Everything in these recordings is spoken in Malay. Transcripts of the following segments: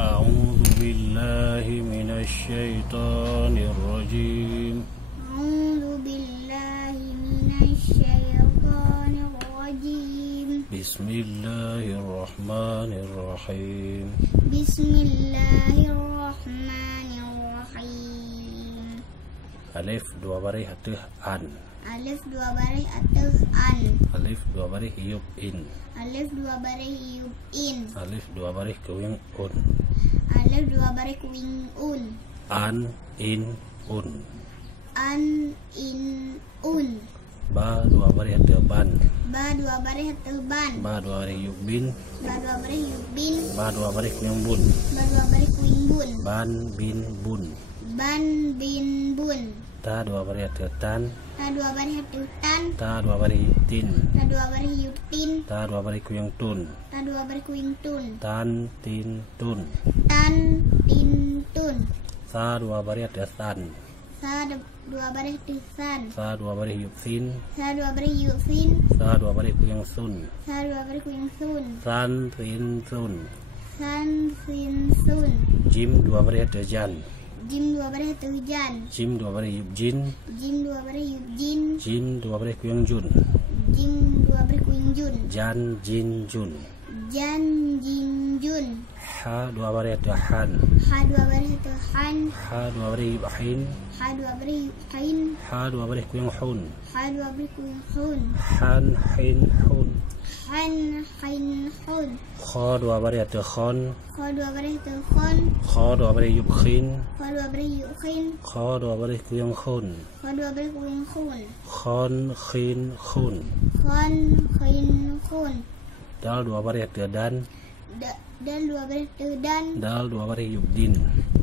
أعوذ بالله من الشيطان الرجيم. أعوذ بالله من الشيطان الرجيم. بسم الله الرحمن الرحيم. بسم الله الرحمن الرحيم. Alif dua baris atau an. Alif dua baris atau an. Alif dua baris yub in. Alif dua baris yub in. Alif dua baris kuing un. Alif dua baris kuing un. An in un. An in un. Ba dua baris atau ban. Ba dua baris atau ban. Ba dua baris yub bin. Ba dua baris yub bin. Ba dua baris kuing bun. Ba dua baris kuing bun. Ban bin bun. Ban bin bun. Ta dua baris atau tan. Ta dua baris atau tan. Ta dua baris tin. Ta dua baris yub tin. Ta dua baris kuing tun. Ta dua baris kuing tun. Tan tin tun. Tan tin tun. Sa dua baris atau san. Sa dua baris atau san. Sa dua baris yub sin. Sa dua baris yub sin. Sa dua baris kuing sun. Sa dua baris kuing sun. San sin sun. San sin sun. Jim dua baris atau jan. Jim dua baris atau jan. Jim dua baris yub jin. Jim dua baris yub jin. Jin dua baris kuing jun. Jim dua baris kuing jun. Jan jin jun. Jan jin jun. Ha dua baris atau han. Ha dua baris atau han. Ha dua baris yub hin. Ha dua baris yub hin. Ha dua baris kuing hun. Ha dua baris kuing hun. Han hin hun. Han hin hun. Kha dua baris atau khon. Kha dua baris atau khon. Kha dua baris yub khin. Kha dua baris yub khin. Kha dua baris kuing khun. Kha dua baris kuing khun. Khon khin khun. Khon khin khun. Dal dua baris atau dan. Dal dua baris atau dan. Dal dua baris yub din.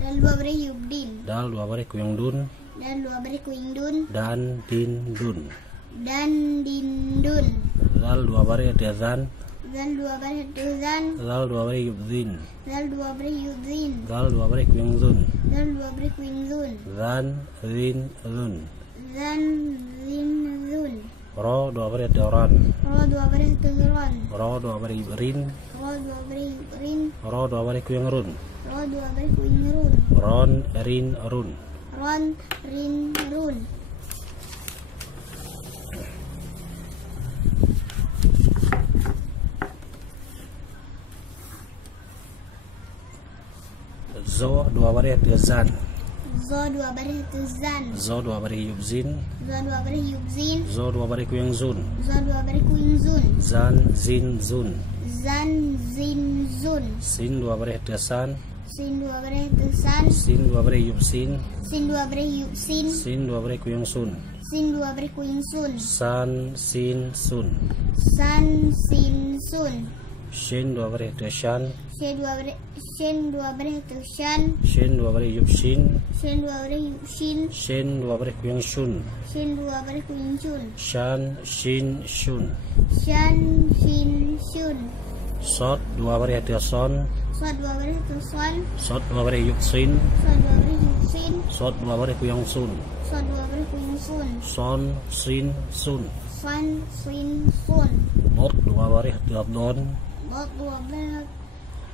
Dal dua baris yub din. Dal dua baris kuing dun. Dal dua baris kuing dun. Dan din dun. Dan din dun. Dal dua baris atau zan. Dal dua baris atau zan. Dal dua baris yub zin. Dal dua baris yub zin. Dal dua baris kuing zun. Dal dua baris kuing zun. Zan zin zun. Zan zin zun. Ro dua baris atau ran. Ro dua baris atau ron. Ro dua baris yub rin. Ro dua baris yub rin. Ro dua baris kuing run. Ro dua baris kuing run. Ron rin run. Ron rin run. Zo dua baris atau zan. Zo dua baris atau zan. Zo dua baris yub zin. Zo dua baris yub zin. Zo dua baris kuing zun. Zo dua baris kuing zun. Zan zin zun. Zan zin zun. Sin dua baris atau san. Sin dua baris atau san. Sin dua baris yub sin. Sin dua baris yub sin. Sin dua baris kuing sun. Sin dua baris kuing sun. San sin sun. San sin sun. Shin dua baris atau shan. Shin dua baris atau shan. Shin dua baris yub shin. Shin dua baris yub shin. Shin dua baris kuing shun. Shin dua baris kuing shun. Shan shin shun. Shan shin shun. Sot dua baris atau son. Sot dua baris atau son. Sot dua baris yub sin. Sot dua baris yub sin. Sot dua baris kuing sun. Sot dua baris kuing sun. Son sin sun. Son sin sun. Dot dua baris atau don.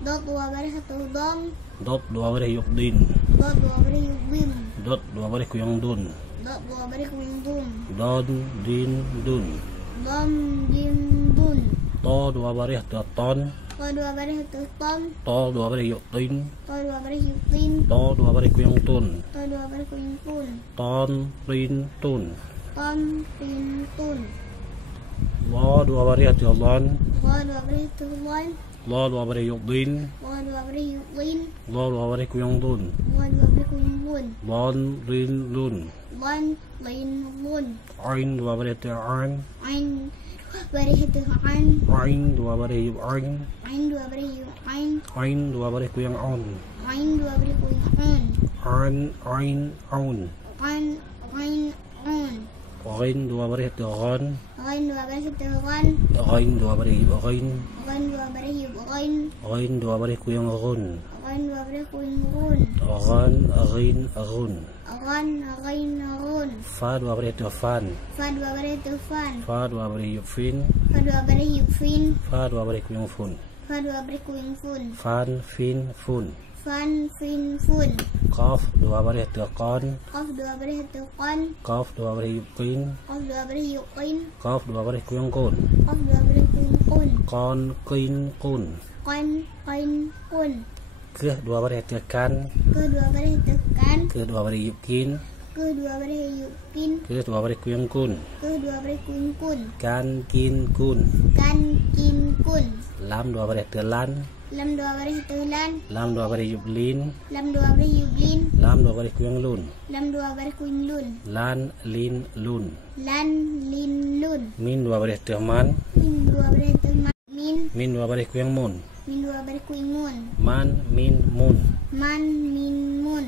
Dot dua baris atau dom. Dot dua baris yub din. Dot dua baris yub bim. Dot dua baris kuing dun. Dot dua baris kuing dun. Don din dun. Dom dim dun. To dua baris atau ton. To dua baris atau tom. To dua baris yub tin. To dua baris yub tin. To dua baris kuing tun. To dua baris kuing tun. Ton rin tun. Tom tin tun. Lo dua baris atau lon. Lo dua baris atau lon. Lo dua baris yub din. Lo dua baris yub lin. Lo dua baris kuing dun. Lo dua baris kuing bun. Lon rin lun. Lon lin lun. Ain dua baris atau an. Ain baris atau an. Ain dua baris yub ain. Ain dua baris yub ain. Ain dua baris kuing on. Ain dua baris kuing on. An ain on. An ain on. Ain dua baris atau ron. Ain dua baris atau ron. Ain dua baris yub ain. Ain dua baris yub ain. Ain dua baris kuing run. Ain dua baris kuing run. Ran rin run. Ran rain run. Fa dua baris atau fan. Fa dua baris atau fan. Fa dua baris yub fin. Fa dua baris yub fin. Fa dua baris kuing fun. Fa dua baris kuing fun. Fan fin fun. fan fin fun, Qaf dua baris tekan, qaf dua baris tuqan, Qaf dua baris yuqin, qaf dua baris yuqin, Qaf dua baris kuyang kun, qaf dua baris kun, Qan qin kun, qan qin kun, Keh dua baris tekan, ke dua baris tekan, Keh dua baris yuqin, ke dua baris yuqin, Keh dua baris kuyang kun, ke dua baris kun, Kan kin kun, kan kin kun, Lam dua baris telan, lam dua baris telan, Lam dua baris yublin, lam dua baris yublin, Lam dua baris kuyang lun, lam dua baris kuin lun, Lan lin lun, lan lin lun, Min dua baris teman, min dua baris teman, Min dua baris kuyang mun, min dua baris kuin mun, Man min mun, man min mun,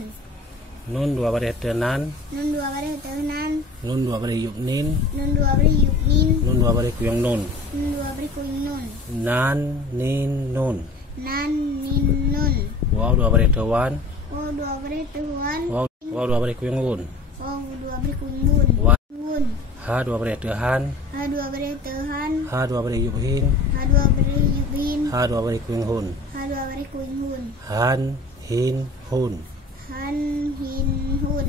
Nun dua baris tenan, nun dua baris tenan, Nun dua baris yuknin, nun dua baris yuknin, Nun dua baris kuyang nun, nun dua baris kuin nun, Nan nin nun, nan nin nun, Waw dua baris tewan, o dua baris tewan, Waw dua baris kuyang lun, o dua baris kuin bun, Wa bun, Ha dua baris tehan, ha dua baris tehan, Ha dua baris yubhin, ha dua baris yubin, Ha dua baris kuyang hun, ha dua baris kuin hun, Han hin hun, han hin hun,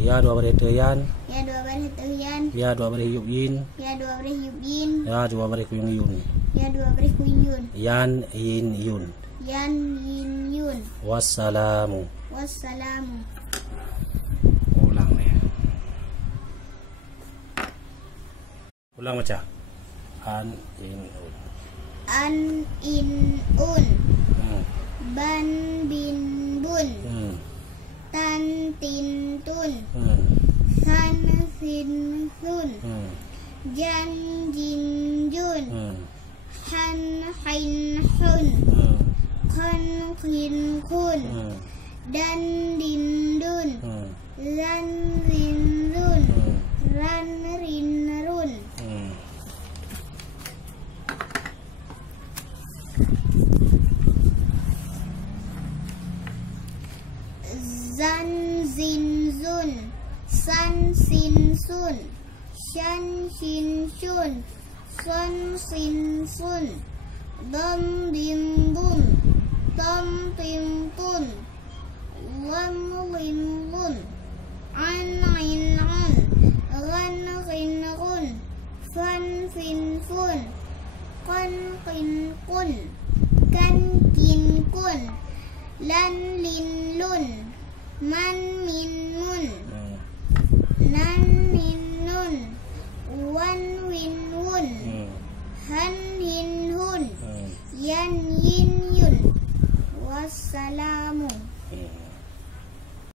Ya dua baris teyan, ya dua baris teyan, Ya dua baris yubyin, ya dua baris yubin, Ya dua baris kuyang yun, ya dua baris kuin yun, Yan yin yun. yan yin yun, Wassalamu. wassalamu. Ulang nih. Ulang baca. An in un. An in un, Hmm. ban bin bun, Hmm. tan tin tun, Hmm. san sin sun, Hmm. jan jin jun, Hmm. han hin hun, Hmm. kan kin kun, Hmm. dan din dun, Hmm. lan rin run, Hmm. ran rin run, Hmm. zan zin zun, san sin sun, shan shin shun, son sin sun, dom dim bum, tom tim tun, lam lim lun, an in an, ran rin run, fan fin fun, kon kin kun, kan kin kun, lan lin lun, man min mun, Hmm. nan min nun, wan win wun, Hmm. han hin hun, Hmm. yan yin yun. Wassalam.